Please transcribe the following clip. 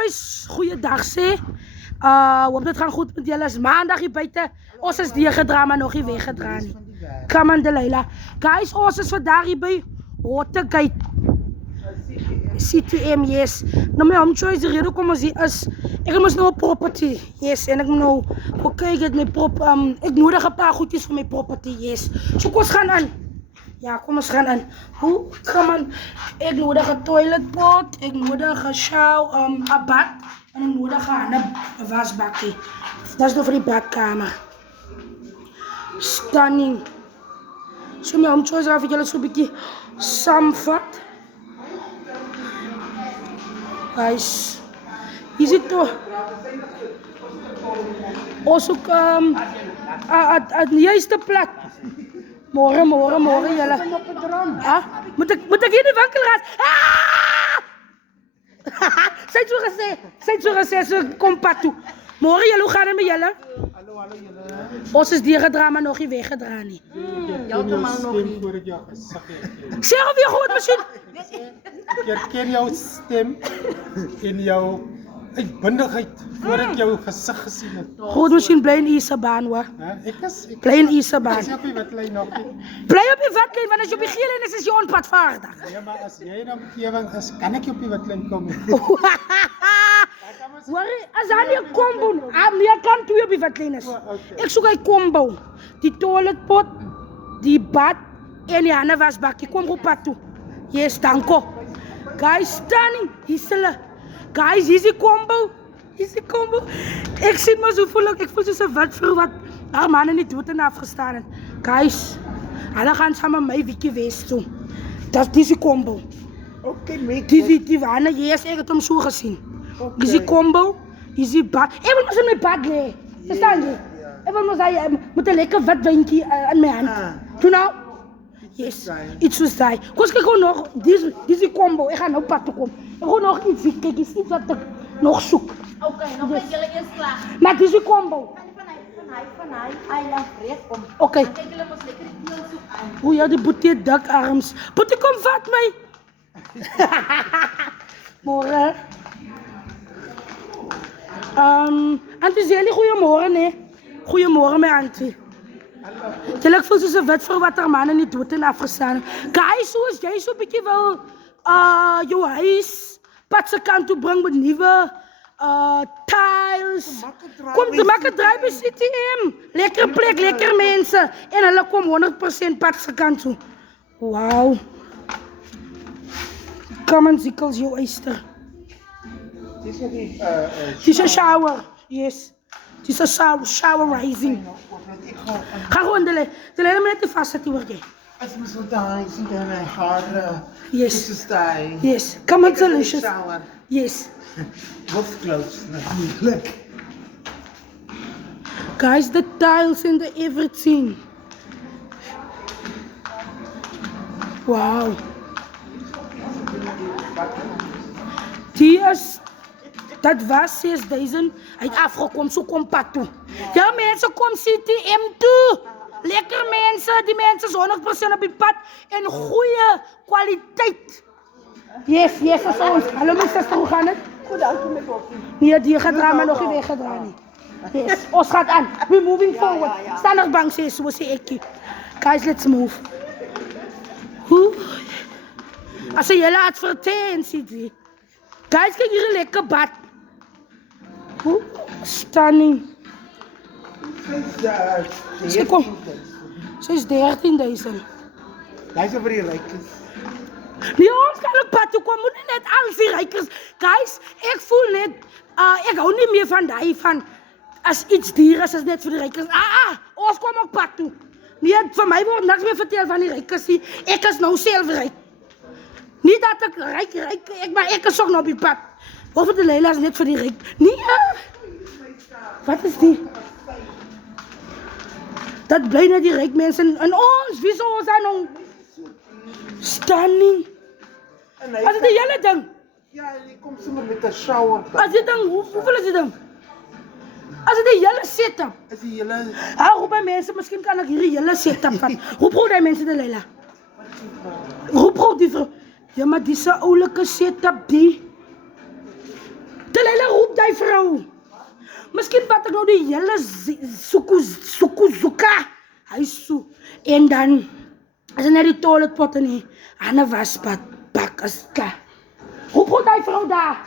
Choice, goeiedag sê. Hoop dit gaan goed met julle. Is maandag hier buiten. Ons is deurgedra, maar nog nie weggedra nie. Come on, Delilah. Guys, ons is vandaag hier by Watergate. CTM, yes. Nou my home choice, die rede kom ons hier is, ek moes nou 'n property, yes, en ek moet nou, ek het my ek nodig 'n paar goedjies vir my property, yes. So kom ons gaan aan. Ja, kom ons gaan aan. Hoe kan man, ek nodig 'n toiletpot, ek nodig 'n shower, 'n bad, en ek nodig 'n wasbakkie. Dat is nou vir die badkamer. Stunning. So my home choice, gaan vir julle so 'n bietjie saamvat. Guys, hier zit toch ons ook aan de juiste plek. Morgen, jullie. Moet ik hier in de winkel gaan? Zijn zo gezegd, ze komt pad toe. Morgen, jullie, hoe gaat het met jullie? Hallo, jullie. Ons is diergedra, maar nog niet weggedra niet. Jouw man nog niet. Zeg of je goed misschien? Ik herken jouw stem in jouw uitbundigheid voordat ik jouw gezicht gezien heb. Goed, misschien blij in Isabaan hoor. Blij in Isabaan. Ik op je wetlijn nog niet. Blij op je wetlijn, want als je op je geel is je onpadvaardig. Ja, maar als jij in de omgeving is, kan ik je op je wetlijn komen. As daar nie 'n combo, meer kan twee op die wetlyn is. Ek soek 'n combo. Die toiletpot, die bad en die ander wasbakkie. Kom op pad toe. Yes, danko. Guys, stunning. Hier's hulle. Guys, hier's die combo. Ek sien maar so voel ek voel soos 'n wit vrou wat haar man in die dood en afgestaan het. Guys, hulle gaan saam met my bietjie Wes toe. Dis die combo. Oké, mate. Die wanneer yes, ek het hom so gesien. Dis die combo, dis die bad. Ek wil mos in my bad lê. Verstaan jy? Ek wil mos hy met 'n lekker wit wyntjie in my hand. Toe nou? Yes. Iets soos daai. Kom kyk gou nog, dis die combo. Ek gaan nou pad toe kom. Ek gaan nog iets kyk, is iets wat ek nog soek. Okay, nog net julle eers klaar. Maar dis die combo. Van hy laat breek om. Okay. Kyk julle mos lekker die teel soek aan. O ja, die boetie dik arms. Boetie kom vat my. Môre. Auntie Zeli, goeiemôre nee. Goeiemôre my auntie. Ek voel soos 'n wit vrou wat haar man in die dood en afgestaan. Guys, soos jy so 'n bietjie wil jou huis pad se kant toe bring met nuwe tiles. Kom te maak 'n draai by CTM. Lekker plek, lekker mense en hulle kom 100% pad se kant toe. Wow. Kom en zikkels jou eyster. Dis 'n shower. Yes. Dis 'n shower rising. Ga gewoon de lijn met de vast te worden. Als we zo daar zien dat mijn haar Yes. is staan. Yes. Come on, delicious. Shower. Yes. Hoofdclothes natuurlijk. Guys, the tiles and the everything. Wow. Die is, dat was 6000 uit afgekomen, zo komt pad toe. Ja, mensen, kom CTM toe. Lekker mensen, die mensen is 100% op die pad en goede kwaliteit. Yes, dat is ons. Hallo mijn zuster, hoe gaat het? Goed, dankie my boppie. Nee, die gaat draaien, maar nog niet weggedaan nie. Yes, ons gaat aan. We're moving forward. Sta nog bang, sê ek. Guys, let's move. Hoe? As jy julle advertensie die. Guys, kyk hier 'n lekker bad. Hoe? Stunning. Sy kom. Sy is 13.000. Luister vir die rykers. Nee, ons kan ook pad toe kom, moet nie net al die rykers. Guys, ek voel net, ek hou nie meer van die van, as iets duur is net vir die rykers. Ons kom ook pad toe. Nee, vir my word niks meer vertel van die rykers nie. Ek is nou self ryk. Nie dat ek ryk, maar ek is ook nou op die pad. Of het die Leila is net vir die ryk. Nee, wat is die? Dat bly net die ryk mense en ons, wie sou ons aan nou? Stunning. As dit 'n hele ding. Ja, die kom sommer met 'n shower. As dit ding, hoeveel is dit ding? As dit 'n hele setup. Is die hele Roep by mense, miskien kan ek hierdie hele setup vat. Roep gou die mense, die Leila. Roep gou die vrou. Ja, maar dis 'n oulike setup die. De Leila die vrou. Miskien vat ek nou die hele sukuzuka. Hy so. En dan, as hy net die toiletpot in die ander wasbad bak as klaar. Roep die vrou daar.